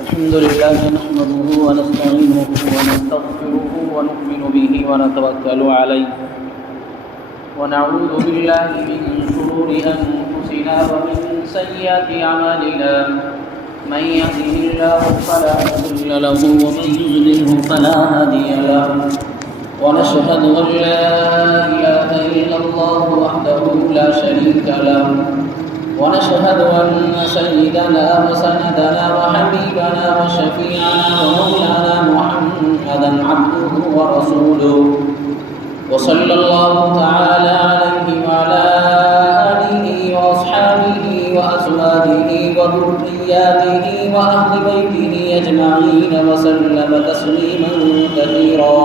الحمد لله نحمده ونستعينه ونستغفره ونؤمن به ونتوكل عليه ونعوذ بالله من شرور أنفسنا ومن سيئات أعمالنا من يهده الله فلا مضل له ومن يضلله فلا هادي له ونشهد أن لا إله إلا الله وحده لا شريك له ونشهد أن سيدنا وسندنا وحبيبنا وشفيعنا ومولانا محمدا عبده ورسوله وصلى الله تعالى عليه وعلى آله وأصحابه وأزواجه وذرياته وأهل بيته أجمعين وسلم تسليما كثيرا.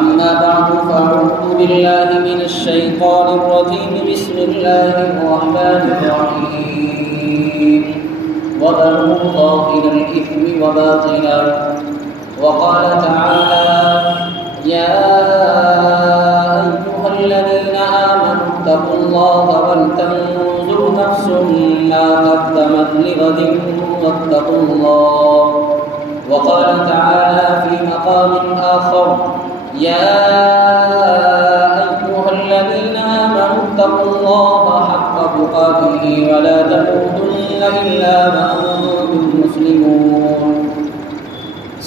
أما بعد فأعوذ بالله من الشيطان الرجيم. بسم الله الرحمن الرحيم. وذروا ظاهر الإثم وباطنه. وقال تعالى: يا أيها الذين آمنوا اتقوا الله ولتنظر نفس ما قدمت لغد واتقوا الله. وقال تعالى في مقام آخر: يا أيها الذين آمنوا اتقوا الله حق تقاته ولا تموتن إلا وأنتم مسلمون.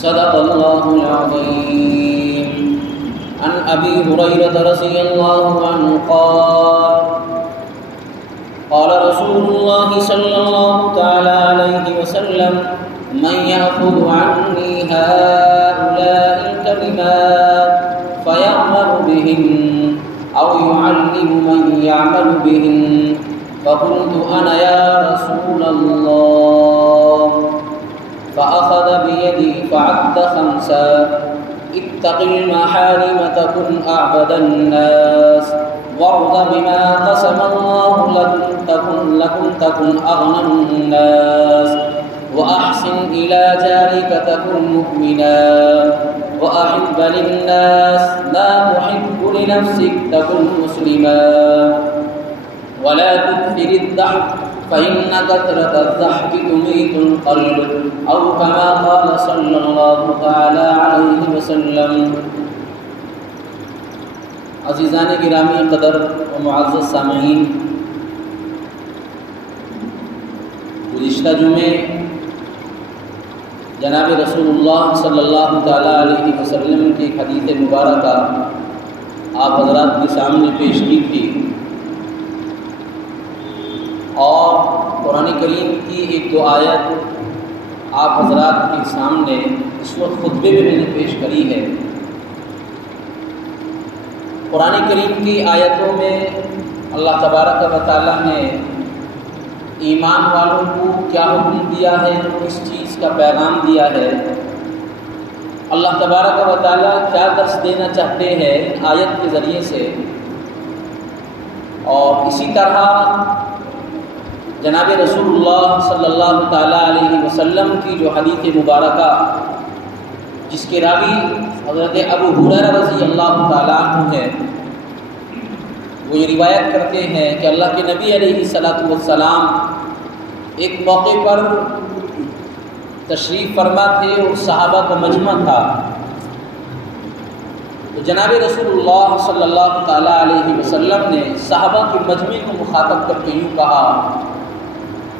صدق الله العظيم. عن أبي هريرة رضي الله عنه قال: قال رسول الله صلى الله تعالى عليه وسلم: من يأخذ عني هؤلاء الكلمات فيعمل بهن أو يعلم من يعمل بهن فقلت أنا يا رسول الله. فأخذ بيدي فعد خمسا: اتق المحارم تكن أعبد الناس، وارض بما قسم الله لكم تكن أغنى الناس، وأحسن إلى جارك تكن مؤمنا، وأحب للناس ما تحب لنفسك تكن مسلما، ولا تكثر الضحك فإن كثرة الضحك تميت القلب، أو كما قال صلى الله تعالى عليه وسلم. عزیزان گرامی قدر و معزز سامعین، گزشتہ جمعے جناب رسول اللہ صلی اللہ تعالیٰ علیہ وسلم کی ایک حدیث مبارکہ آپ حضرات کے سامنے پیش کی تھی، اور قرآن کریم کی ایک دو آیت آپ حضرات کے سامنے اس وقت خطبے میں نے پیش کری ہے. قرآن کریم کی آیتوں میں اللہ تبارک و تعالیٰ نے ایمان والوں کو کیا حکم دیا ہے، کس چیز کا پیغام دیا ہے، اللہ تبارک و تعالیٰ کیا درس دینا چاہتے ہیں آیت کے ذریعے سے. اور اسی طرح جناب رسول اللہ صلی اللہ تعالیٰ علیہ وسلم کی جو حدیث مبارکہ جس کے راوی حضرت ابو ہریرہ رضی اللہ تعالیٰ عنہ ہے، وہ یہ روایت کرتے ہیں کہ اللہ کے نبی علیہ الصلاۃ والسلام ایک موقع پر تشریف فرما تھے اور صحابہ کا مجمع تھا. تو جناب رسول اللہ صلی اللہ تعالیٰ علیہ وسلم نے صحابہ کے مجمع کو مخاطب کر کے یوں کہا: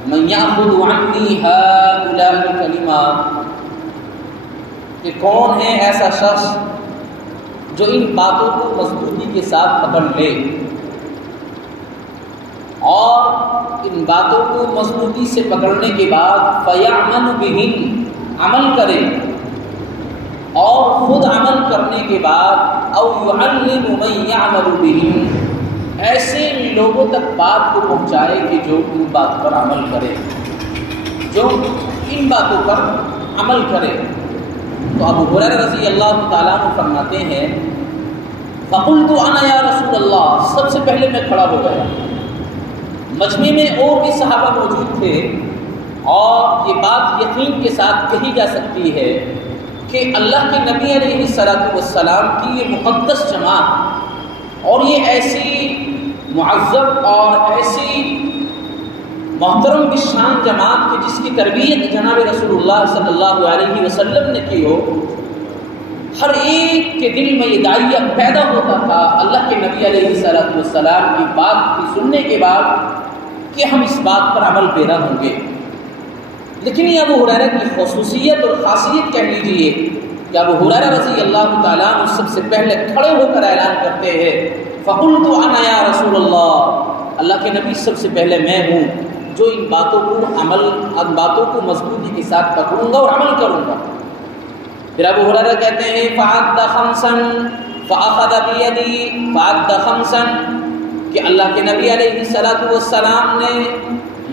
من یأخذ عنی ہؤلاء الکلمات، کہ کون ہے ایسا شخص جو ان باتوں کو مضبوطی کے ساتھ پکڑ لے اور ان باتوں کو مضبوطی سے پکڑنے کے بعد فیعمل بہن، عمل کرے، اور خود عمل کرنے کے بعد او یعلم من یعمل بہن، ایسے لوگوں تک بات کو پہنچائے کہ جو ان بات پر عمل کرے، جو ان باتوں پر عمل کرے. تو ابو ہریرہ رضی اللہ تعالیٰ عنہ فرماتے ہیں: فقلت انا یا رسول اللہ، سب سے پہلے میں کھڑا ہو گیا. مجمع میں اور بھی صحابہ موجود تھے، اور یہ بات یقین کے ساتھ کہی جا سکتی ہے کہ اللہ کے نبی علیہ الصلاۃ والسلام کی یہ مقدس جماعت اور یہ ایسی معذب اور ایسی محترم کی شان جماعت کی جس کی تربیت جناب رسول اللہ صلی اللہ علیہ وسلم نے کی ہو، ہر ایک کے دل میں یہ داعیہ پیدا ہوتا تھا اللہ کے نبی علیہ السلام کی بات کی سننے کے بعد کہ ہم اس بات پر عمل پیرا ہوں گے۔ لیکن یہ ابو ہریرہ کی خصوصیت اور خاصیت کہہ لیجیے کہ ابو ہریرہ رضی اللہ تعالیٰ عنہ سب سے پہلے کھڑے ہو کر اعلان کرتے ہیں فَقُلْتُ أَنَا يَا رَسُولَ اللَّهِ، اللہ کے نبی سب سے پہلے میں ہوں جو ان باتوں کو مضبوطی کے ساتھ پکڑوں گا اور عمل کروں گا۔ پھر ابو ہریرہ کہتے ہیں فَعَدَّ خَمْسًا فَأَخَذَ بِيَدِي فَعَدَّ خَمْسًا، کہ اللہ کے نبی علیہ السلام نے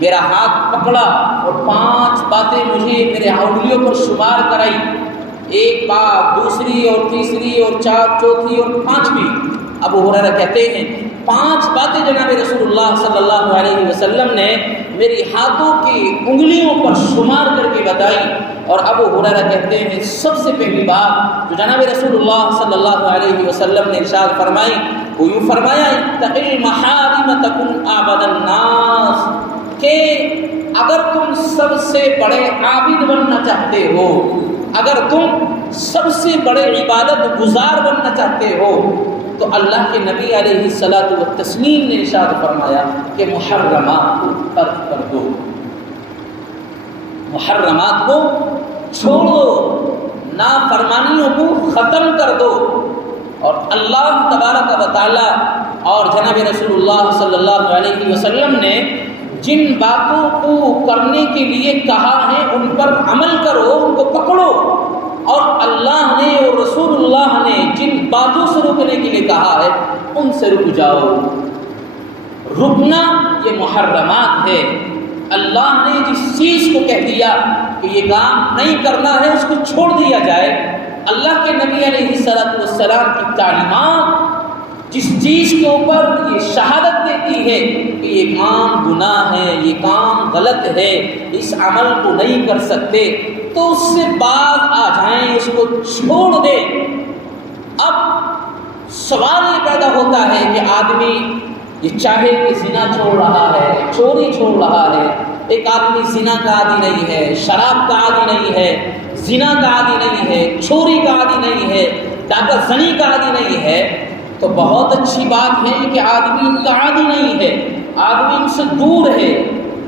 میرا ہاتھ پکڑا اور 5 باتیں مجھے میرے انگلیوں پر شمار کرائی، ایک بات، دوسری اور تیسری اور چوتھی اور 5ویں۔ ابو ہریرہ کہتے ہیں 5 باتیں جناب رسول اللہ صلی اللہ علیہ وسلم نے میری ہاتھوں کی انگلیوں پر شمار کر کے بتائی۔ اور ابو ہریرہ کہتے ہیں سب سے پہلی بات جو جناب رسول اللہ صلی اللہ علیہ وسلم نے ارشاد فرمائی وہ یوں فرمایا اتق المحارم تکن اعبد الناس، کہ اگر تم سب سے بڑے عابد بننا چاہتے ہو، اگر تم سب سے بڑے عبادت گزار بننا چاہتے ہو تو اللہ کے نبی علیہ الصلوۃ والتسلیم نے ارشاد فرمایا کہ محرمات کو ترک کر دو، محرمات کو چھوڑ دو، نافرمانیوں کو ختم کر دو۔ اور اللہ تبارک و تعالی اور جناب رسول اللہ صلی اللہ علیہ وسلم نے جن باتوں کو کرنے کے لیے کہا ہے ان پر عمل کرو، ان کو پکڑو، اور اللہ نے اور رسول اللہ نے جن باتوں سے رکنے کے لیے کہا ہے ان سے رک جاؤ۔ رکنا یہ محرمات ہے، اللہ نے جس چیز کو کہہ دیا کہ یہ کام نہیں کرنا ہے اس کو چھوڑ دیا جائے۔ اللہ کے نبی علیہ السلام کی تعلیمات جس چیز کے اوپر یہ شہادت دیتی ہے کہ یہ کام گناہ ہے، یہ کام غلط ہے، اس عمل کو نہیں کر سکتے، تو اس سے باز آ جائیں، اس کو چھوڑ دیں۔ اب سوال یہ پیدا ہوتا ہے کہ آدمی یہ چاہے کہ زنا چھوڑ رہا ہے، چوری چھوڑ رہا ہے، ایک آدمی زنا کا عادی نہیں ہے، شراب کا عادی نہیں ہے، زنا کا عادی نہیں ہے، چوری کا عادی نہیں ہے، ڈاکہ زنی کا عادی نہیں ہے، تو بہت اچھی بات ہے کہ آدمی ان کا عادی نہیں ہے، آدمی ان سے دور ہے،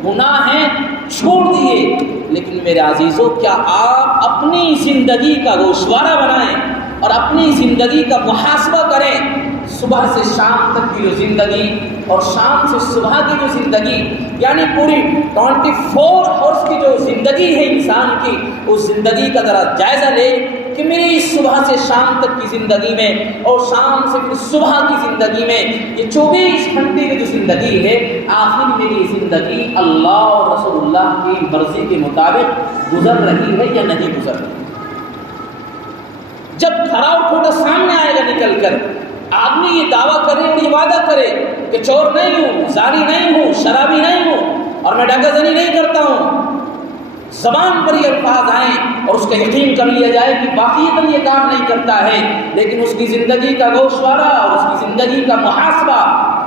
گناہ ہیں چھوڑ دیے۔ لیکن میرے عزیزوں، کیا آپ اپنی زندگی کا گوشوارہ بنائیں اور اپنی زندگی کا محاسبہ کریں؟ صبح سے شام تک کی جو زندگی اور شام سے صبح کی جو زندگی، یعنی پوری 24 آورس کی جو زندگی ہے انسان کی، اس زندگی کا ذرا جائزہ لے کہ میری اس صبح سے شام تک کی زندگی میں اور شام سے پھر صبح کی زندگی میں یہ 24 گھنٹے کی جو زندگی ہے، آخر میری زندگی اللہ اور رسول اللہ کی مرضی کے مطابق گزر رہی ہے یا نہیں گزر رہی؟ جب کھڑا اور کھوٹا سامنے آئے گا نکل کر، آدمی یہ دعویٰ کرے اور یہ وعدہ کرے کہ چور نہیں ہوں، زانی نہیں ہوں، شرابی نہیں ہوں اور میں ڈاکہ زنی نہیں کرتا ہوں، زبان پر یہ الفاظ آئیں اور اس کا یقین کر لیا جائے کہ واقعتاً یہ کام نہیں کرتا ہے، لیکن اس کی زندگی کا گوشوارہ اور اس کی زندگی کا محاسبہ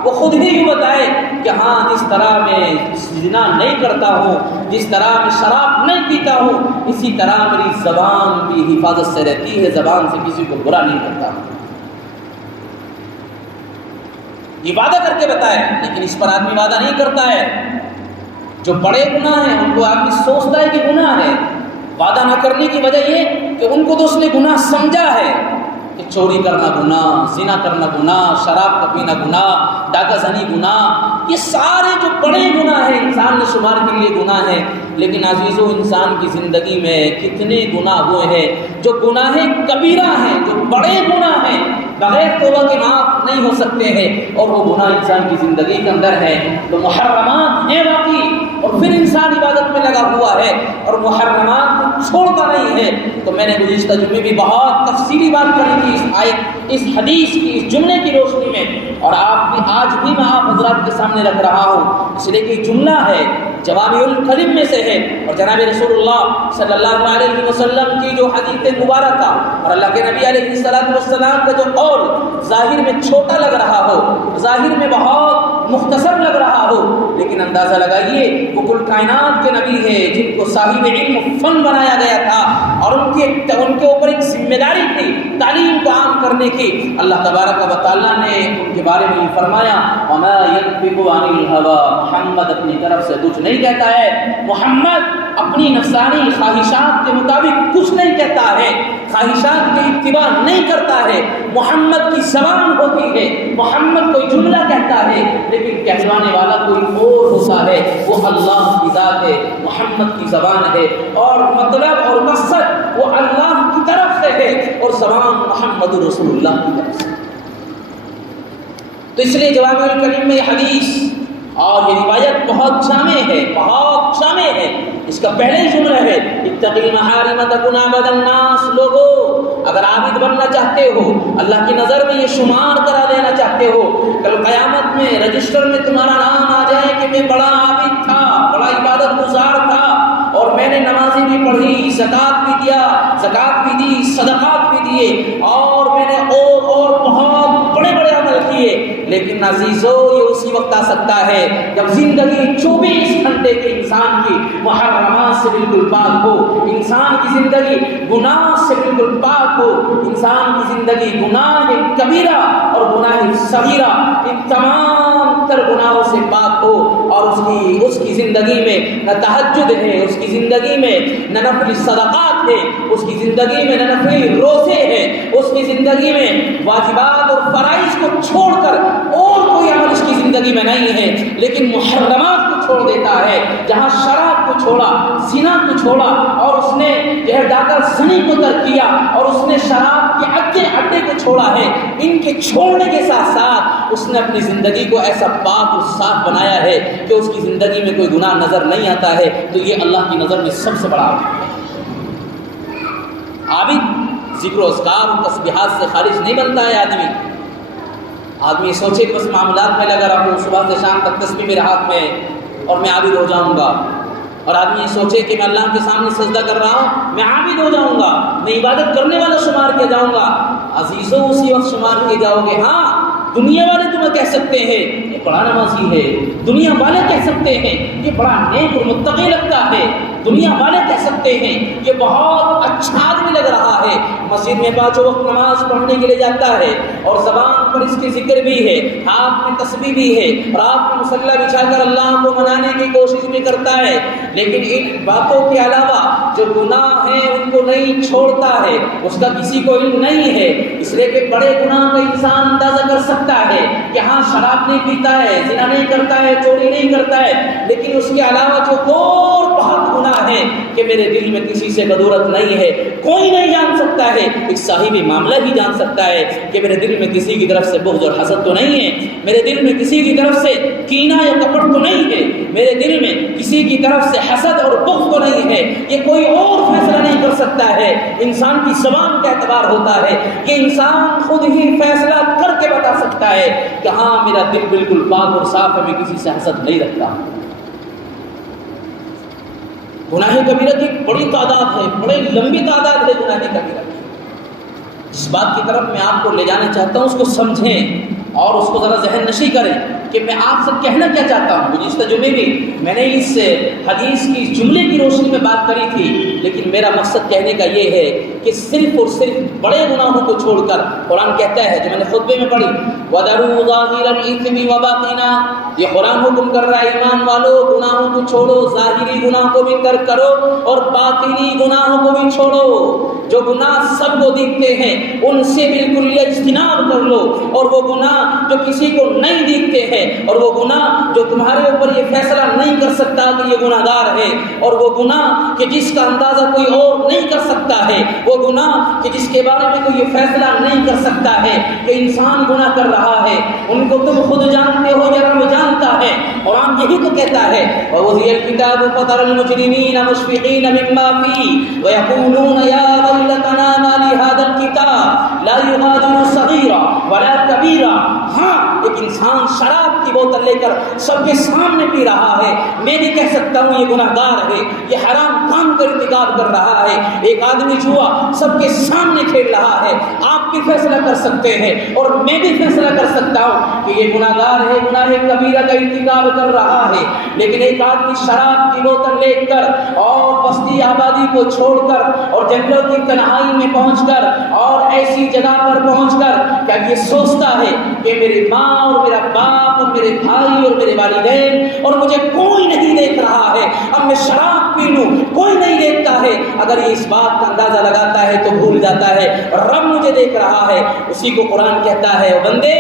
وہ خود ہی یوں بتائے کہ ہاں جس طرح میں زنا نہیں کرتا ہوں، جس طرح میں شراب نہیں پیتا ہوں، اسی طرح میری زبان بھی حفاظت سے رہتی ہے، زبان سے کسی کو برا نہیں کرتا ہوں، یہ وعدہ کر کے بتائے۔ لیکن اس پر آدمی وعدہ نہیں کرتا ہے۔ جو بڑے گناہ ہیں ان کو آدمی سوچتا ہے کہ گناہ ہے، وعدہ نہ کرنے کی وجہ یہ کہ ان کو تو اس نے گناہ سمجھا ہے کہ چوری کرنا گناہ، زنا کرنا گناہ، شراب کا پینا گناہ، ڈاکہ زنی گناہ، یہ سارے جو بڑے گناہ ہیں انسان نے شمار کے لیے گناہ ہیں۔ لیکن عزیزو، انسان کی زندگی میں کتنے گناہ ہوئے ہیں جو گناہ کبیرہ ہیں، جو بڑے گناہ ہیں، بغیر توبہ کے معاف نہیں ہو سکتے ہیں، اور وہ گناہ انسان کی زندگی کے اندر ہے۔ تو محرمات ہیں باقی، اور پھر انسان عبادت میں لگا ہوا ہے اور محرمات کو چھوڑتا نہیں ہے۔ تو میں نے گزشتہ جمعے بھی بہت تفصیلی بات کری تھی اس آیت، اس حدیث کی، اس جملے کی روشنی میں، اور آج بھی میں آپ حضرات کے سامنے رکھ رہا ہوں، اس لیے کہ جملہ ہے جوامع الکلم میں سے ہے، اور جناب رسول اللہ صلی اللہ علیہ وسلم کی جو حدیث مبارکہ اور اللہ کے نبی علیہ السلام کا جو قول ظاہر میں چھوٹا لگ رہا ہو، ظاہر میں بہت مختصر لگ رہا ہو، لیکن اندازہ لگائیے وہ کل کائنات کے نبی ہے جن کو صاحب علم فن بنایا گیا تھا، اور ان کے اوپر ایک ذمہ داری تھی تعلیم کو عام کرنے کی۔ اللہ تبارک و تعالیٰ نے ان کے بارے میں یہ فرمایا وما ينطق عن الهوى، محمد اپنی طرف سے کچھ نہیں کہتا ہے، محمد اپنی نفسانی خواہشات کے مطابق کچھ نہیں کہتا ہے، خواہشات کی اتباع نہیں کرتا ہے۔ محمد کی زبان ہوتی ہے، محمد کوئی جملہ کہتا ہے لیکن کہلوانے والا کوئی اور ہوتا ہے، وہ اللہ کی ذات ہے، محمد کی زبان ہے، اور مطلب اور مقصد وہ اللہ کی طرف سے ہے، اور زبان محمد رسول اللہ کی طرف سے۔ تو اس لیے جوامع الکلم میں یہ حدیث اور یہ روایت بہت جامع ہے، بہت جامع ہے۔ اس کا پہلے ہی جملہ ہے اتق المحارم تکن عبد الناس، لوگو اگر عابد بننا چاہتے ہو، اللہ کی نظر میں یہ شمار کرا دینا چاہتے ہو، کل قیامت میں رجسٹر میں تمہارا نام آ جائے کہ میں بڑا عابد تھا، بڑا عبادت گزار تھا، اور میں نے نمازیں بھی پڑھی، زکوٰۃ بھی دیا، زکوٰۃ بھی دی، صدقات بھی دیے، اور میں نے اور بہت بڑے بڑے عمل کیے، لیکن عزیزو یہ اسی وقت آ سکتا ہے جب زندگی 24 گھنٹے کے انسان کی محرمات سے بالکل پاک ہو، انسان کی زندگی گناہ سے بالکل پاک ہو، انسان کی زندگی گناہ کبیرہ اور گناہ صغیرہ ان تمام تر گناہوں سے پاک ہو، اور اس کی زندگی میں نہ تہجد ہے، اس کی زندگی میں نہ نفلی صدقات ہے، اس کی زندگی میں نہ نفلی روزے ہیں، اس کی زندگی میں واجبات اور فرائض کو چھوڑ کر اور کوئی عمل اس کی زندگی میں نہیں ہے، لیکن محرمات کو چھوڑ دیتا ہے، جہاں شراب کو چھوڑا، زنا کو چھوڑا، اور اس نے زہر ڈا کر زنی کو ترک کیا، اور اس نے شراب کے اڈے کو چھوڑا ہے، ان کے چھوڑنے کے ساتھ ساتھ اس نے اپنی زندگی کو ایسا پاک اور صاف بنایا ہے کہ اس کی زندگی میں کوئی گناہ نظر نہیں آتا ہے، تو یہ اللہ کی نظر میں سب سے بڑا عابد ذکر و اذکار و تسبیحات سے خارج نہیں بنتا ہے۔ آدمی سوچے کہ بس معاملات میں لگا رہا ہوں، صبح سے شام تک تسبیح میرے ہاتھ میں اور میں عابد ہو جاؤں گا، اور آدمی یہ سوچے کہ میں اللہ کے سامنے سجدہ کر رہا ہوں، میں عابد ہو جاؤں گا، میں عبادت کرنے والا شمار کیا جاؤں گا۔ عزیزوں اسی وقت شمار کیے جاؤ گے، ہاں دنیا والے تمہیں کہہ سکتے ہیں یہ بڑا نمازی ہے، دنیا والے کہہ سکتے ہیں یہ بڑا نیک اور متقی لگتا ہے، دنیا والے کہہ سکتے ہیں یہ بہت اچھا آدمی لگ رہا ہے، مسجد میں 5 وقت نماز پڑھنے کے لیے جاتا ہے، اور زبان پر اس کے ذکر بھی ہے، ہاتھ میں تسبیح بھی ہے، رات میں مصلی بچھا کر اللہ کو منانے کی کوشش بھی کرتا ہے، لیکن ان باتوں کے علاوہ جو گناہ ہیں ان کو نہیں چھوڑتا ہے، اس کا کسی کو علم نہیں ہے۔ اس لیے کہ بڑے گناہ کا انسان اندازہ کر سکتا ہے کہ ہاں شراب نہیں پیتا ہے، زنا نہیں کرتا ہے، چوری نہیں کرتا ہے، لیکن اس کے علاوہ جو اور بہت گناہ ہے کہ میرے دل میں کسی سے بدورت نہیں ہے، کوئی نہیں جان سکتا ہے، ایک صاحب معاملہ ہی جان سکتا ہے کہ میرے دل میں کسی کی طرف سے بغض اور حسد تو نہیں ہے، میرے دل میں کسی کی طرف سے کینہ یا کپٹ تو نہیں ہے، میرے دل میں کسی کی طرف سے حسد اور بغض تو نہیں ہے، یہ کوئی اور فیصلہ نہیں کر سکتا ہے۔ انسان کی زبان کا اعتبار ہوتا ہے کہ انسان خود ہی فیصلہ کر کے بتا سکتا ہے کہ ہاں میرا دل بالکل پاک اور صاف ہے، میں کسی سے حسد نہیں رکھتا۔ گناہ کبیرہ کی بڑی تعداد ہے، بڑی لمبی تعداد ہے گناہ کبیرہ کی۔ جس بات کی طرف میں آپ کو لے جانا چاہتا ہوں اس کو سمجھیں اور اس کو ذرا ذہن نشی کریں کہ میں آپ سے کہنا کیا چاہتا ہوں۔ گزشتہ جمعے بھی میں نے اس حدیث کی جملے کی روشنی میں بات کری تھی، لیکن میرا مقصد کہنے کا یہ ہے کہ صرف اور صرف بڑے گناہوں کو چھوڑ کر قرآن کہتا ہے، جو میں نے خطبے میں پڑھی وَذَرُوا ظَاهِرَ الْإِثْمِ وَبَاطِنَهُ، یہ قرآن حکم کر رہا ہے ایمان والو گناہوں کو چھوڑو، ظاہری گناہ کو بھی ترک کرو اور باطنی گناہوں کو بھی چھوڑو۔ جو گناہ سب کو دکھتے ہیں ان سے بالکل اجتناب کر لو، اور وہ گناہ جو کسی کو نہیں دکھتے ہیں، اور وہ گناہ جو تمہارے اوپر یہ فیصلہ نہیں کر سکتا کہ یہ گناہ گار ہے، اور وہ گناہ کہ جس کا اندازہ کوئی اور نہیں کر سکتا ہے، وہ گناہ کہ جس کے بارے میں کوئی یہ فیصلہ نہیں کر سکتا ہے کہ انسان گناہ کر رہا ہے، ان کو تم خود جانتے ہو یا رب جانتا ہے۔ قرآن یہی تو کہتا ہے وَوُضِعَ الْكِتَابُ فَتَرَى الْمُجْرِمِينَ مُشْفِقِينَ مِمَّا فِيهِ وَيَقُولُونَ يَا وَيْلَتَنَا مَا لِهَذَا الْكِتَابِ لَا يُغَادِرُ صَغِيرًا وَلَا كَبِيرًا۔ ہاں ایک انسان شراب کی بوتل لے کر سب کے سامنے پی رہا ہے، میں بھی کہہ سکتا ہوں یہ گناہ گار ہے، یہ حرام کام کر کے ارتکاب کر رہا ہے. ایک آدمی جوا سب کے سامنے کھیل رہا ہے. آپ بھی فیصلہ کر سکتے ہیں اور میں بھی فیصلہ کر سکتا ہوں کہ یہ گناہ گار ہے, گناہ کبیرہ کا ارتکاب کر رہا ہے. لیکن ایک آدمی شراب کی بوتل لے کر اور بستی آبادی کو چھوڑ کر اور جنگلوں کی تنہائی میں پہنچ کر اور ایسی جگہ پر پہنچ کر کیا یہ سوچتا ہے کہ میری ماں اور میرا باپ اور میرے بھائی اور میرے والدین اور مجھے کوئی نہیں دیکھ رہا ہے, اب میں شراب پی لوں کوئی نہیں دیکھتا ہے. اگر یہ اس بات کا اندازہ لگاتا ہے تو بھول جاتا ہے رب مجھے دیکھ رہا ہے. اسی کو قرآن کہتا ہے, بندے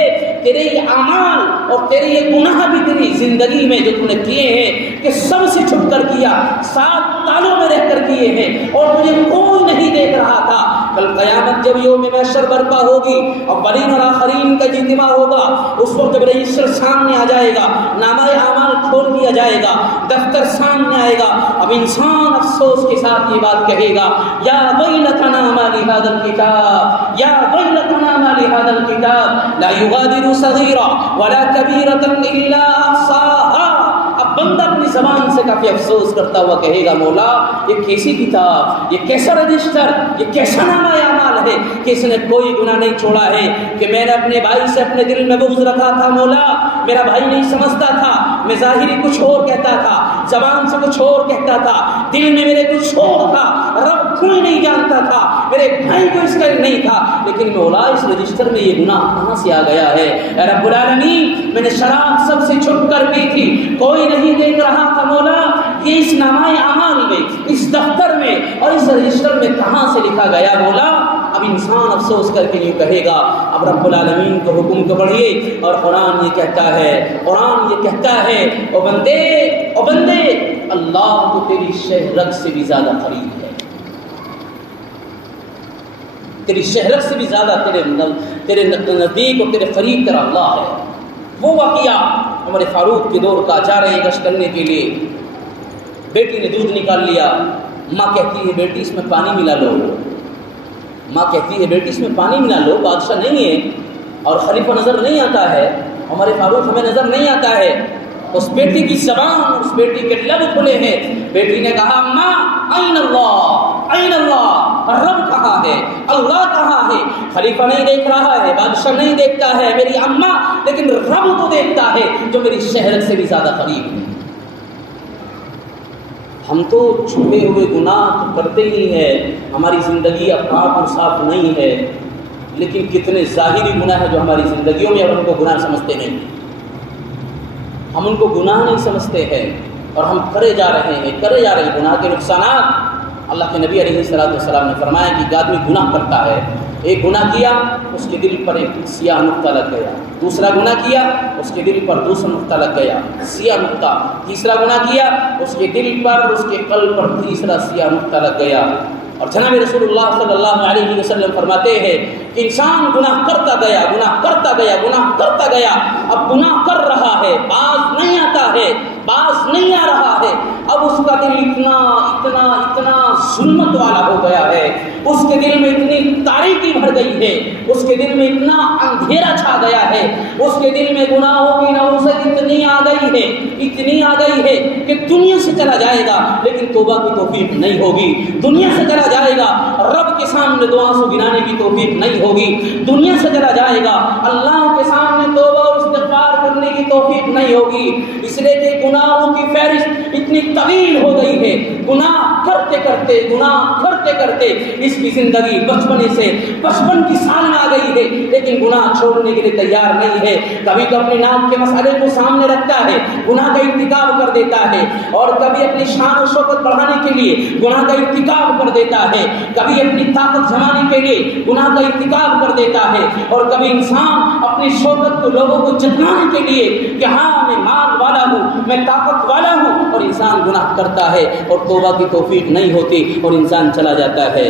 تیرے یہ اعمال اور تیرے یہ گناہ بھی تیری زندگی میں جو تم نے کیے ہیں کہ سب سے چھپ کر کیا, 7 تالوں میں رہ کر کیے ہیں اور تجھے کوئی نہیں دیکھ رہا تھا. کل قیامت جب یوم محشر برپا ہوگی اور اولین اور آخرین کا اجتماع ہوگا, اس وقت جب رجسٹر سامنے آ جائے گا, نامہ اعمال کھول دیا جائے گا, دفتر سامنے آئے گا, اب انسان افسوس کے ساتھ یہ بات کہے گا, یا ویلتنا ما لہذا الکتاب, یا ویلتنا ما لہذا الکتاب لا یغادر صغیرہ ولا کبیرۃ الا احصاها. اب بندہ اپنی زبان سے کافی افسوس کرتا ہوا کہے گا, مولا یہ کیسی کتاب, یہ کیسا رجسٹر, یہ کیسا نامہ اعمال ہے کہ اس نے کوئی گناہ نہیں چھوڑا ہے, کہ میں نے اپنے بھائی سے اپنے دل میں بغض رکھا تھا, مولا میرا بھائی نہیں سمجھتا تھا, میں ظاہری کچھ اور کہتا تھا, زبان سے کچھ اور کہتا تھا, دل میں میرے کچھ اور تھا, رب کوئی نہیں جانتا تھا, میرے بھائی کو اس کا نہیں تھا, لیکن مولا اس رجسٹر میں یہ گناہ کہاں سے آ گیا ہے؟ اے رب العالمین, میں نے شراب سب سے چھپ کر پی تھی, کوئی نہیں دیکھ رہا تھا, مولا یہ اس نامہ اعمال میں, اس دفتر میں اور اس رجسٹر میں کہاں سے لکھا گیا مولا؟ اب انسان افسوس کر کے یہ کہے گا. اب رب العالمین کو حکم کو پڑھیے اور قرآن یہ کہتا ہے, قرآن یہ کہتا ہے, او بندے, او بندے, اللہ تو تیری شہرت سے بھی زیادہ قریب ہے, تیری شہرت سے بھی زیادہ تیرے نزدیک اور تیرے قریب تیرا اللہ ہے. وہ واقعہ عمر فاروق کے دور کا, جا رہے گشت کرنے کے لیے, بیٹی نے دودھ نکال لیا, ماں کہتی ہے بیٹی اس میں پانی ملا لو, ماں کہتی ہے بیٹی اس میں پانی ملا لو, بادشاہ نہیں ہے اور خلیفہ نظر نہیں آتا ہے, عمر فاروق ہمیں نظر نہیں آتا ہے. اس بیٹی کی زبان, اس بیٹی کے لب کھلے ہیں. بیٹی نے کہا, ماں این اللہ, این اللہ, رب کہاں ہے, اللہ کہاں ہے؟ خلیفہ نہیں دیکھ رہا ہے, بادشاہ نہیں دیکھتا ہے میری اماں, لیکن رب تو دیکھتا ہے جو میری شہرت سے بھی زیادہ قریب ہے. ہم تو چھپے ہوئے گناہ تو کرتے ہی ہیں, ہماری زندگی اب پاک اور صاف نہیں ہے, لیکن کتنے ظاہری گناہ ہیں جو ہماری زندگیوں میں, اور ان کو گناہ سمجھتے نہیں, ہم ان کو گناہ نہیں سمجھتے ہیں اور ہم کرے جا رہے ہیں گناہ کے نقصانات. اللہ کے نبی علیہ السلام نے فرمایا کہ ایک آدمی گناہ کرتا ہے, ایک گناہ کیا اس کے دل پر ایک سیاہ نقطہ لگ گیا, دوسرا گناہ کیا اس کے دل پر دوسرا نقطہ لگ گیا, سیاہ نقطہ, تیسرا گناہ کیا اس کے دل پر, اس کے قلب پر تیسرا سیاہ نقطہ لگ گیا. اور جناب رسول اللہ صلی اللہ علیہ وسلم فرماتے ہیں کہ انسان گناہ کرتا گیا, گناہ کرتا گیا, گناہ کرتا گیا, اب گناہ کر رہا ہے, باز نہیں آتا ہے, باز نہیں آ رہا ہے. اب اس کا دل اتنا اتنا اتنا ظلمت والا ہو گیا ہے, اس کے دل میں اتنی تاریکی بھر گئی ہے, اس کے دل میں اتنا اندھیرا چھا گیا ہے, اس کے دل میں گناہوں کی نحوست اتنی آ گئی ہے, اتنی آ گئی ہے کہ دنیا سے چلا جائے گا لیکن توبہ کی توفیق نہیں ہوگی, دنیا سے چلا جائے گا رب کے سامنے دو آنسو گرانے کی توفیق نہیں ہوگی, دنیا سے چلا جائے گا اللہ کے سامنے توبہ اور استغفار کرنے کی توفیق نہیں ہوگی. اس لیے کہ گناہوں کی فہرست اتنی طویل ہو گئی ہے, گناہ کرتے کرتے, گناہ کرتے کرتے اس کی زندگی بچپن کی سال میں آ گئی ہے, لیکن گناہ چھوڑنے کے لیے تیار نہیں ہے. کبھی تو اپنے نام کے مسئلے کو سامنے رکھتا ہے, گناہ کا ارتکاب کر دیتا ہے, اور کبھی اپنی شان و شوکت بڑھانے کے لیے گناہ کا ارتکاب کر دیتا ہے, کبھی اپنی طاقت جمانے کے لیے گناہ کا ارتکاب کر دیتا ہے, اور کبھی انسان اپنی شوکت کو لوگوں کو جتلانے کے لیے کہ ہاں میں مال والا ہوں, میں طاقت والا ہوں, اور انسان گناہ کرتا ہے اور توبہ کی توفیق نہیں ہوتی اور انسان چلا جاتا ہے,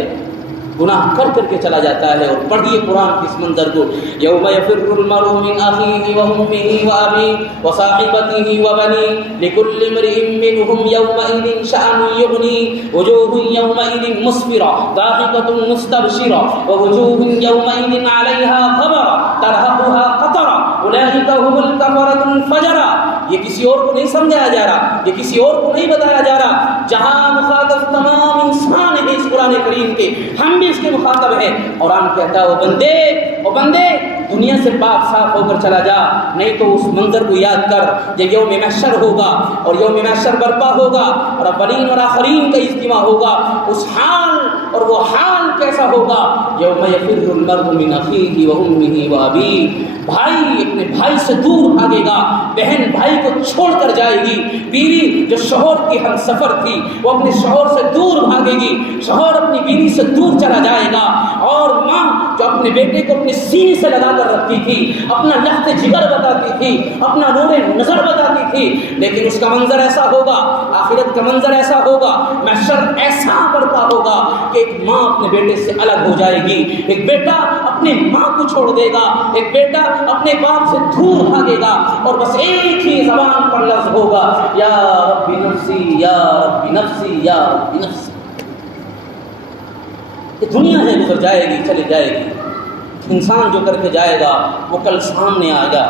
گناہ کر کر کے چلا جاتا ہے. اور پڑھیے قرآن کے اس منظر کو, یوم یفر المرء من اخیہ وامہ وابیہ وصاحبتہ وبنیہ لکل امرئ منہم یومئذ شأن یغنیہ وجوہ یومئذ مسفرہ ضاحکۃ مستبشرہ ووجوہ یومئذ علیہا غبرہ ترہقها قطرہ اولئک هم الکفرۃ الفجرہ. یہ کسی اور کو نہیں سمجھایا جا رہا, یہ کسی اور کو نہیں بتایا جا رہا, جہاں مخاطب تمام انسان قرآن کریم کے، ہم بھی اس کے مخاطب ہیں۔ قرآن کہتا ہے او بندے دنیا سے پاک صاف ہو کر چلا جا، نہیں تو اس منظر کو یاد کر جب یوم محشر ہوگا اور یوم محشر برپا ہوگا اور اولین اور آخرین کا اجتماع ہوگا، اس حال اور وہ حال کیسا ہوگا؟ یوم یفر المرء من اخیہ وامہ وابیہ، بھائی اپنے بھائی سے دور بھاگے گا، بہن بھائی کو چھوڑ کر جائے گی، بیوی جو شوہر کی ہم سفر تھی وہ اپنے شوہر سے دور بھاگے گی، شوہر اپنی بیوی سے دور چلا جائے گا، اور ماں جو اپنے بیٹے کو اپنے سینے سے لگا کر رکھتی تھی، اپنا لخت جگر بتاتی تھی، اپنا نور نظر بتاتی تھی، لیکن اس کا منظر ایسا ہوگا، آخرت کا منظر ایسا ہوگا، محشر ایسا برپا ہوگا کہ ایک ماں اپنے بیٹے سے الگ ہو جائے گی، ایک بیٹا اپنے ماں کو چھوڑ دے گا، ایک بیٹا اپنے باپ سے دور بھاگے گا، اور بس ایک ہی زبان پر لفظ ہوگا، یا رب نفسی یا رب نفسی یا رب نفسی۔ یہ دنیا ہے، گزر جائے گی، چلی جائے گی۔ انسان جو کر کے جائے گا وہ کل سامنے آئے گا،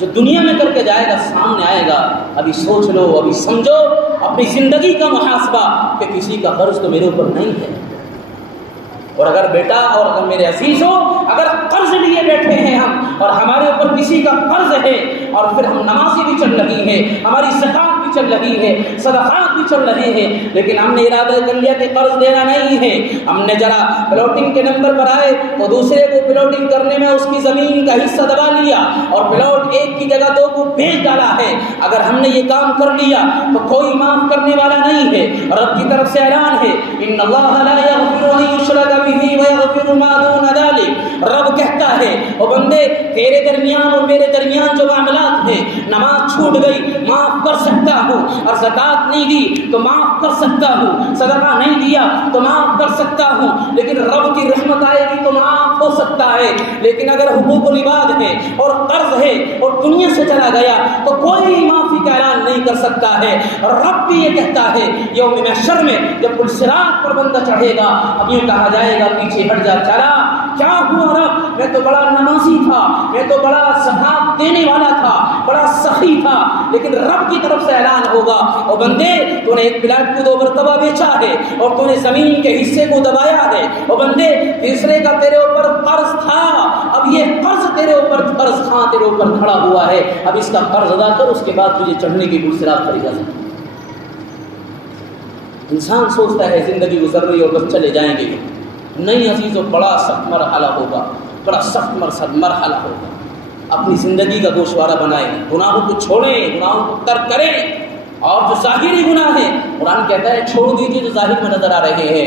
جو دنیا میں کر کے جائے گا سامنے آئے گا۔ ابھی سوچ لو، ابھی سمجھو اپنی زندگی کا محاسبہ کہ کسی کا قرض تو میرے اوپر نہیں ہے، اور اگر بیٹا اور اگر میرے عزیزوں اگر قرض لیے بیٹھے ہیں ہم اور ہمارے اوپر کسی کا قرض ہے، اور پھر ہم نمازی بھی چل رہی ہیں، ہماری زکات بھی چل رہی ہے، صدقات بھی چل رہے ہیں، لیکن ہم نے ارادہ کر لیا کہ قرض دینا نہیں ہے، ہم نے ذرا پلاٹنگ کے نمبر پر آئے تو دوسرے کو پلاٹنگ کرنے میں اس کی زمین کا حصہ دبا لیا اور پلاٹ ایک کی جگہ دو کو بیچ ڈالا ہے۔ اگر ہم نے یہ کام کر لیا تو کوئی معاف کرنے والا نہیں ہے، رب کی طرف سے اعلان ہے، ان اللہ لا یغفر ان یشرک بہ ویغفر ما دون ذلک۔ رب کہتا ہے او بندے تیرے درمیان اور میرے درمیان جو معاملات ہیں، نماز چھوٹ گئی معاف کر سکتا ہوں، اور زکات نہیں دی تو معاف کر سکتا ہوں، صدقہ نہیں دیا تو معاف کر سکتا ہوں، لیکن رب کی رحمت آئے گی تو معاف ہو سکتا ہے۔ لیکن اگر حقوق العباد ہے اور قرض ہے اور دنیا سے چلا گیا تو کوئی معافی کا اعلان نہیں کر سکتا ہے۔ رب بھی یہ کہتا ہے یوم محشر میں جب پل صراط پر بندہ چڑھے گا، اب یوں کہا جائے گا پیچھے ہٹ جا، چلا کیا ہوا رب؟ میں تو بڑا نمازی تھا، میں تو بڑا زکات دینے والا تھا، بڑا سخی تھا، لیکن رب کی طرف سے اعلان ہوگا او بندے تو نے ایک پلاٹ کو 2 مرتبہ بیچا ہے اور تو نے زمین کے حصے کو دبایا ہے، او بندے تیسرے کا تیرے اوپر قرض تھا، اب یہ قرض تیرے اوپر قرض خاں تیرے اوپر کھڑا ہوا ہے، اب اس کا قرض ادا کر، اس کے بعد تجھے چڑھنے کی پل صراط پر اجازت۔ انسان سوچتا ہے زندگی گزر رہی اور بس چلے جائیں گے، نہیں عزیزوں، بڑا سخت مرحلہ ہوگا، بڑا سخت مرحلہ ہوگا۔ اپنی زندگی کا گوشوارہ بنائیں، گناہوں کو چھوڑیں، گناہوں کو ترک کریں، اور جو ظاہری گناہ ہیں قرآن کہتا ہے چھوڑ دیجیے جو ظاہر میں نظر آ رہے ہیں،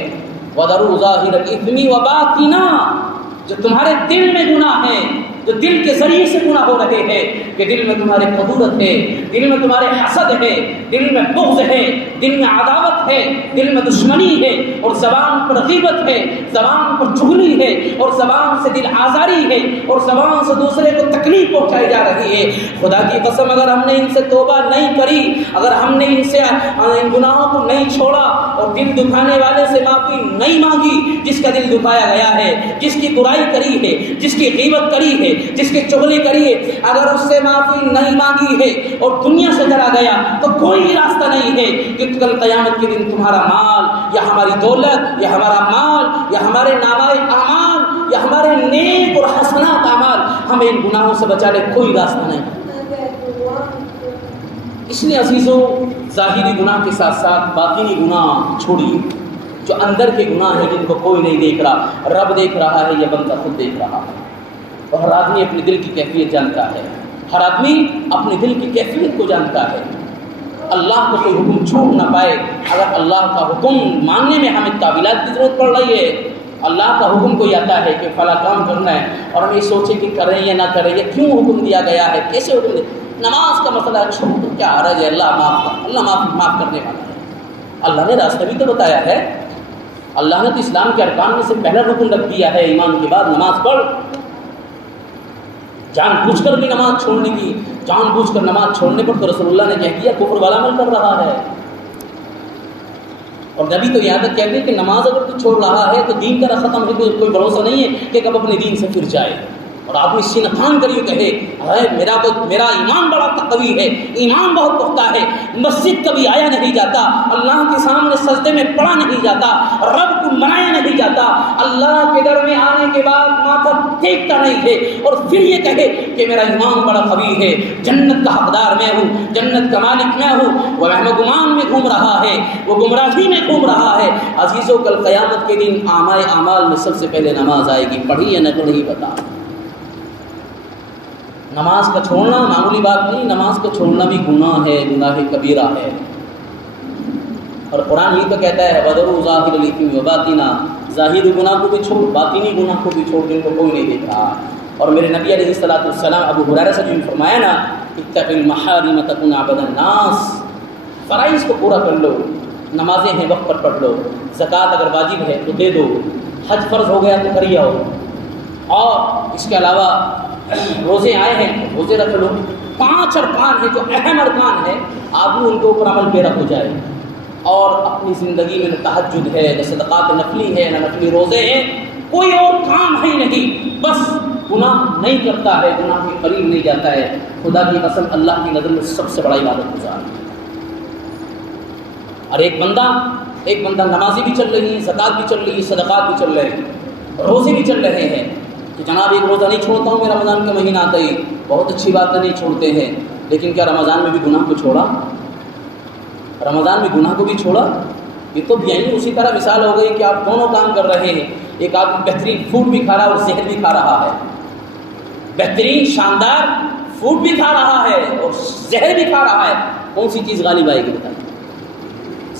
وَذَرُوا ظَاهِرَ الْإِثْمِ وَبَاطِنَهُ، جو تمہارے دل میں گناہ ہیں، جو دل کے ذریعے سے گناہ ہو رہے ہیں، کہ دل میں تمہارے قدورت ہے، دل میں تمہارے حسد ہے، دل میں بغض ہے، دل میں عداوت ہے، دل میں دشمنی ہے، اور زبان پر غیبت ہے، زبان پر چغلی ہے، اور زبان سے دل آزاری ہے، اور زبان سے دوسرے کو تکلیف پہنچائی جا رہی ہے۔ خدا کی قسم اگر ہم نے ان سے توبہ نہیں کری، اگر ہم نے ان سے ان گناہوں کو نہیں چھوڑا اور دل دکھانے والے سے معافی نہیں مانگی، جس کا دل دکھایا گیا ہے، جس کی برائی کری ہے، جس کی غیبت کری ہے، جس کی چغلی کری ہے، اگر اس سے معافی نہیں مانگی ہے اور دنیا سے چلا گیا تو کوئی راستہ نہیں ہے کہ کل قیامت کے دن تمہارا مال یا ہماری دولت یا ہمارا مال یا ہمارے نامۂ اعمال یا ہمارے نیک اور حسنات اعمال ہمیں ان گناہوں سے بچانے کوئی راستہ نہیں۔ اس لیے عزیزوں ظاہری گناہ کے ساتھ ساتھ باطنی گناہ چھوڑیے، جو اندر کے گناہ ہیں جن کو کوئی نہیں دیکھ رہا، رب دیکھ رہا ہے یا بندہ خود دیکھ رہا ہے، اور ہر آدمی اپنے دل کی کیفیت جانتا ہے، ہر آدمی اپنے دل کی کیفیت کو جانتا ہے۔ اللہ کو کوئی حکم چھوڑ نہ پائے، اگر اللہ کا حکم ماننے میں ہمیں تعویلات کی ضرورت پڑ رہی ہے، اللہ کا حکم کوئی آتا ہے کہ فلاں کام کرنا ہے اور ہم یہ سوچیں کہ کریں یا نہ کریں، یہ کیوں حکم دیا گیا ہے، کیسے حکم دیا، نماز کا مسئلہ چھوڑ دو، کیا حرج ہے، اللہ معاف کر، اللہ معاف کرنے والا ہے، اللہ نے راستہ بھی تو بتایا ہے، اللہ نے تو اسلام کے ارکان میں سے پہلا رکن رکھ دیا ہے، ایمان کے بعد نماز پڑھ۔ جان بوجھ کر بھی نماز چھوڑنے کی، جان بوجھ کر نماز چھوڑنے پر تو رسول اللہ نے کہہ دیا کفر والا عمل کر رہا ہے، اور نبی تو یہاں تک کہتے ہیں کہ نماز اگر تو چھوڑ رہا ہے تو دین کا ختم ہے، کوئی بھروسہ نہیں ہے کہ کب اپنے دین سے پھر جائے۔ اور آدمی سینہ تان کر یہ کہے میرا ایمان بڑا قوی ہے، ایمان بہت پختہ ہے، مسجد کبھی آیا نہیں جاتا، اللہ کے سامنے سجدے میں پڑا نہیں جاتا، رب کو منایا نہیں جاتا، اللہ کے در میں آنے کے بعد ماتھا ٹیکتا نہیں ہے، اور پھر یہ کہے کہ میرا ایمان بڑا قوی ہے، جنت کا حقدار میں ہوں، جنت کا مالک میں ہوں، وہ وہم گمان میں گھوم رہا ہے، وہ گمراہی میں گھوم رہا ہے۔ عزیزوں، کل قیامت کے دن اعمال میں سب سے پہلے نماز آئے گی، پڑھی یا نہ پڑھی بتا۔ نماز کا چھوڑنا معمولی بات نہیں، نماز کو چھوڑنا بھی گناہ ہے، گناہ کبیرہ ہے، اور قرآن یہ تو کہتا ہے وَذَرُوا ظَاهِرَ الْإِثْمِ وَبَاطِنَهُ، ظاہری گناہ کو بھی چھوڑ، باطنی گناہ کو بھی چھوڑ، جن کو کوئی نہیں دیکھ رہا۔ اور میرے نبی علیہ الصلوۃ والسلام ابو ہریرہ سے جو فرمایا نا اتق المحارم تکن عبد الناس، فرائض کو پورا کر لو، نمازیں ہیں وقت پر پڑھ لو، زکوٰۃ اگر واجب ہے تو دے دو، حج فرض ہو گیا تو کر آؤ، اور اس کے علاوہ روزے آئے ہیں روزے رکھ لو۔ 5 ارکان ہیں جو اہم ارکان ہیں، آدمی ان کے اوپر عمل پیرا ہو جائے، اور اپنی زندگی میں نہ تہجد ہے، نہ صدقات نفلی ہے، نہ نفلی روزے ہیں، کوئی اور کام ہے نہیں، بس گناہ نہیں کرتا ہے، گناہ کے قریب نہیں جاتا ہے، خدا کی قسم اللہ کی نظر میں سب سے بڑا عبادت گزار ہے۔ اور ایک بندہ نمازی بھی چل رہی ہے، زکوٰۃ بھی چل رہی ہے، صدقات بھی چل رہے ہیں، روزے بھی چل رہے ہیں، کہ جناب ایک روزہ نہیں چھوڑتا ہوں، میں رمضان کا مہینہ آتا ہی، بہت اچھی بات ہے نہیں چھوڑتے ہیں، لیکن کیا رمضان میں بھی گناہ کو چھوڑا؟ رمضان میں گناہ کو بھی چھوڑا؟ یہ تو یعنی اسی طرح مثال ہو گئی کہ آپ دونوں کام کر رہے ہیں، ایک آدمی بہترین فوڈ بھی کھا رہا ہے اور زہر بھی کھا رہا ہے، بہترین شاندار فوڈ بھی کھا رہا ہے اور زہر بھی کھا رہا ہے، کون سی چیز غالب آئے گی بتائیں؟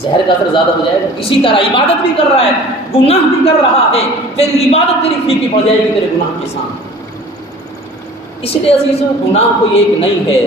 زہر کا اثر زیادہ ہو جائے گا۔ اسی طرح عبادت بھی کر رہا ہے، گناہ بھی کر رہا ہے، تیری عبادت تیری پھیکی پڑ جائے گی تیرے گناہ کے سامنے۔ اس لیے عزیزوں، گناہ کوئی ایک نہیں ہے،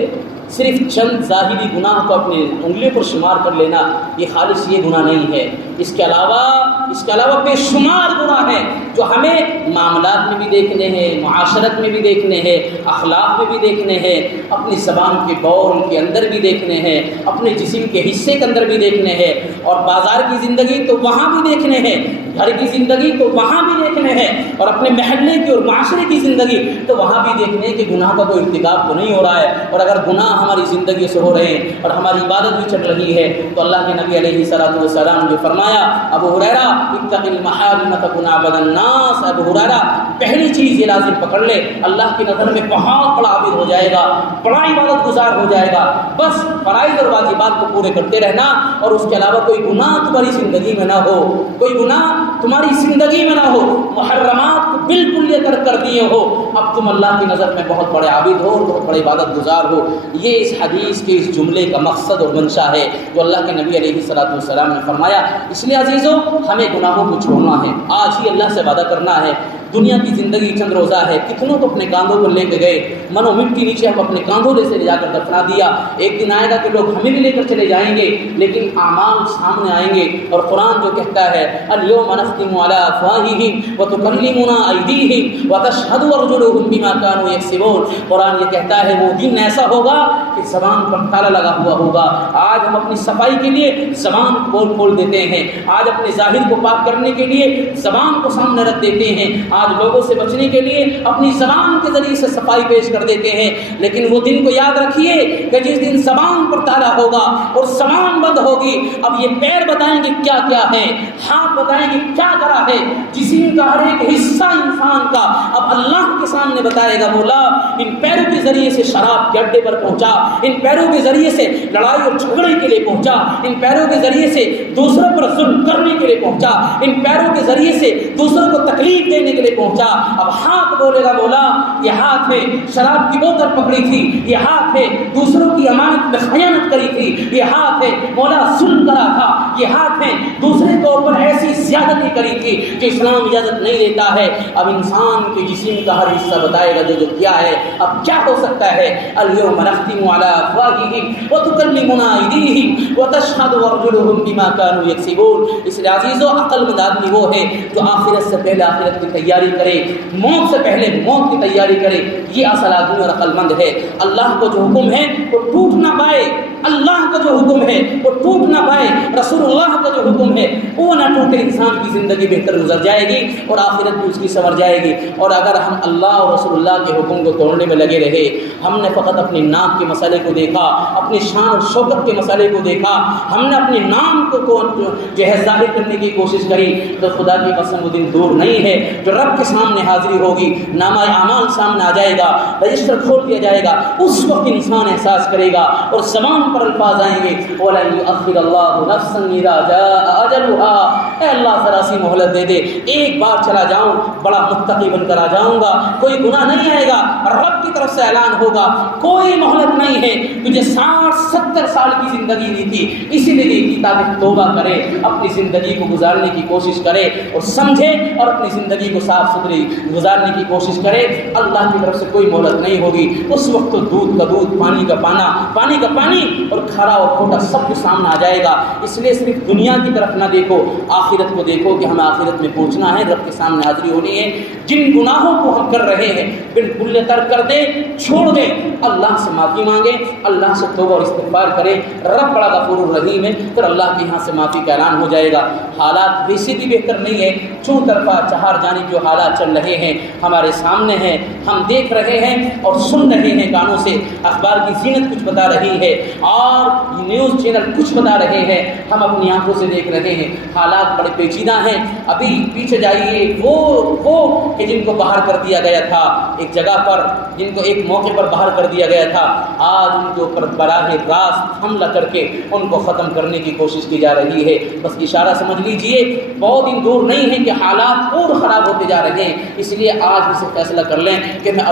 صرف چند ظاہری گناہ کو اپنے انگلیوں پر شمار کر لینا یہ خالص یہ گناہ نہیں ہے، اس کے علاوہ بے شمار گناہ ہیں جو ہمیں معاملات میں بھی دیکھنے ہیں، معاشرت میں بھی دیکھنے ہیں، اخلاق میں بھی دیکھنے ہیں، اپنی زبان کے بول کے اندر بھی دیکھنے ہیں، اپنے جسم کے حصے کے اندر بھی دیکھنے ہیں، اور بازار کی زندگی تو وہاں بھی دیکھنے ہیں، گھر کی زندگی تو وہاں بھی دیکھنے ہیں، اور اپنے محلے کی اور معاشرے کی زندگی تو وہاں بھی دیکھنے ہیں کہ گناہ کا کوئی ارتکاب تو نہیں ہو رہا ہے۔ اور اگر گناہ ہماری زندگی سے ہو رہے ہیں اور ہماری عبادت بھی چل رہی ہے تو اللہ کے نبی علیہ الصلوۃ والسلام جو فرمایا، ابو ہریرہ اتق المحارم تکن عبد الناس، ابو ہریرہ پہلی چیز یہ لازم پکڑ لے، اللہ کی نظر میں بہت بڑا عابد ہو جائے گا، بڑا عبادت گزار ہو جائے گا، بس فرائض اور واجبات کو پورے کرتے رہنا، اور اس کے علاوہ کوئی گناہ تمہاری زندگی میں نہ ہو، کوئی گناہ تمہاری زندگی میں نہ ہو، محرمات کو بالکل یہ ترک کر دیے ہو، اب تم اللہ کی نظر میں بہت بڑے عابد ہو اور بہت بڑے عبادت گزار ہو۔ یہ اس حدیث کے اس جملے کا مقصد اور منشا ہے جو اللہ کے نبی علیہ الصلوۃ والسلام نے فرمایا۔ اس لیے عزیزوں، ہمیں گناہوں کو چھوڑنا ہے، آج ہی اللہ سے وعدہ کرنا ہے۔ دنیا کی زندگی چند روزہ ہے، کتنوں کو اپنے کاندھوں پر لے کے گئے، منو مٹی نیچے ہم اپنے کاندھوں سے لے جا کر دفنا دیا، ایک دن آئے گا کہ لوگ ہمیں بھی لے کر چلے جائیں گے، لیکن اعمال سامنے آئیں گے، اور قرآن جو کہتا ہے الیوم نختم علی افواہہم وتکلمنا ایدیہم وتشہد ارجلہم بما کانوا یکسبون، قرآن یہ کہتا ہے وہ دن ایسا ہوگا کہ زبان پر تالا لگا ہوا ہوگا۔ آج ہم اپنی صفائی کے لیے زبان کھول دیتے ہیں، آج اپنے ظاہر کو پاک کرنے کے لیے زبان کو سامنے رکھ دیتے ہیں، آج لوگوں سے بچنے کے لیے اپنی زبان کے ذریعے سے صفائی پیش کر دیتے ہیں، لیکن وہ دن کو یاد رکھیے کہ جس دن زبان پر تالا ہوگا اور زبان بند ہوگی، اب یہ پیر بتائیں گے کیا کیا ہے، ہاتھ بتائیں گے کیا کرا ہے، جسم کا ہر ایک حصہ انسان کا اب اللہ کے سامنے بتائے گا، مولا ان پیروں کے ذریعے سے شراب کے اڈے پر پہنچا، ان پیروں کے ذریعے سے لڑائی اور جھگڑے کے لیے پہنچا، ان پیروں کے ذریعے سے دوسروں پر ظلم کرنے کے لیے پہنچا، ان پیروں کے ذریعے سے دوسروں کو تکلیف دینے کے لیے پہنچا۔ اب ہاتھ بولے گا، مولا یہ ہاتھ میں شراب کی بوتل پکڑی تھی، یہ ہاتھ میں دوسروں کی امانت میں خیانت کری تھی، یہ ہاتھ میں مولا ظلم کرا تھا، یہ ہاتھ میں دوسرے کے اوپر ایسی زیادتی کری تھی کہ اسلام اجازت نہیں دیتا ہے۔ اب انسان کے جسم کا ہر حصہ بتائے گا جو کیا ہے، اب کیا ہو سکتا ہے، الیوم نختم علی افواہہم وتکلمنا ایدیہم وتشہد ارجلہم بما کانوا یکسبون۔ اس لیے عزیزو، عقل مند آدمی وہ ہے جو آخرت سے پہلے آخرت کی تیاری کرے، موت سے پہلے موت کی تیاری کرے، یہ اصل آدمی اور عقل مند ہے۔ اللہ کو جو حکم ہے وہ ٹوٹ نہ پائے، اللہ کا جو حکم ہے وہ ٹوٹ نہ پائے، رسول اللہ کا جو حکم ہے وہ نہ ٹوٹے، انسان کی زندگی بہتر گزر جائے گی اور آخرت بھی اس کی سنور جائے گی۔ اور اگر ہم اللہ اور رسول اللہ کے حکم کو توڑنے میں لگے رہے، ہم نے فقط اپنی ناک کے مسئلے کو دیکھا، اپنی شان اور شوکت کے مسئلے کو دیکھا، ہم نے اپنے نام کو جو ہے ظاہر کرنے کی کوشش کری، تو خدا کی قسم وہ دن دور نہیں ہے جو رب کے سامنے حاضری ہوگی، نامہ اعمال سامنے آ جائے گا، رجسٹر کھول دیا جائے گا، اس وقت انسان احساس کرے گا اور زبان پر الفاظ آئیں گے وَلَن يُؤَخِّرَ اللَّهُ نَفْسًا إِذَا جَاءَ أَجَلُهَا، اے اللہ ذرا سی مہلت دے دے، ایک بار چلا جاؤں بڑا متقی بن کر آ جاؤں گا، کوئی گناہ نہیں آئے گا، رب کی طرف سے اعلان ہوگا کوئی مہلت نہیں ہے، تجھے 60-70 سال کی زندگی دی تھی، اسی لیے دی تھی تاکہ توبہ کرے، اپنی زندگی کو گزارنے کی کوشش کرے اور سمجھے اور اپنی زندگی کو صاف ستھری گزارنے کی کوشش کرے۔ اللہ کی طرف سے کوئی مہلت نہیں ہوگی، اس وقت تو دودھ کا دودھ، پانی کا پانی کا پانی اور کھرا اور کھوٹا سب کچھ سامنے آ جائے گا۔ اس لیے صرف دنیا کی طرف نہ دیکھو، آخرت کو دیکھو کہ ہمیں آخرت میں پہنچنا ہے، رب کے سامنے حاضری ہونی ہے۔ جن گناہوں کو ہم کر رہے ہیں بالکل ترک کر دیں، چھوڑ دیں، اللہ سے معافی مانگیں، اللہ سے توبہ اور استغفار کریں، رب بڑا غفور الرحیم ہے، پھر اللہ کے یہاں سے معافی کا اعلان ہو جائے گا۔ حالات ویسے بھی بہتر نہیں ہے، چوں طرفہ چہار جانب جو حالات چل رہے ہیں ہمارے سامنے ہیں، ہم دیکھ رہے ہیں اور سن رہے ہیں کانوں سے، اخبار کی زینت کچھ بتا رہی ہے اور نیوز چینل کچھ بتا رہے ہیں، ہم اپنی آنکھوں سے دیکھ رہے ہیں، حالات بڑے پیچیدہ ہیں۔ ابھی پیچھے جائیے، وہ کہ جن کو باہر کر دیا گیا تھا ایک جگہ پر، جن کو ایک موقع پر باہر کر دیا گیا تھا، آج ان کے اوپر براہ راست حملہ کر کے ان کو ختم کرنے کی کوشش کی جا رہی ہے۔ بس اشارہ سمجھ لیجئے، بہت دن دور نہیں ہے کہ حالات اور خراب ہوتے جا رہے ہیں، اس لیے آج اسے فیصلہ کر لیں کہ میں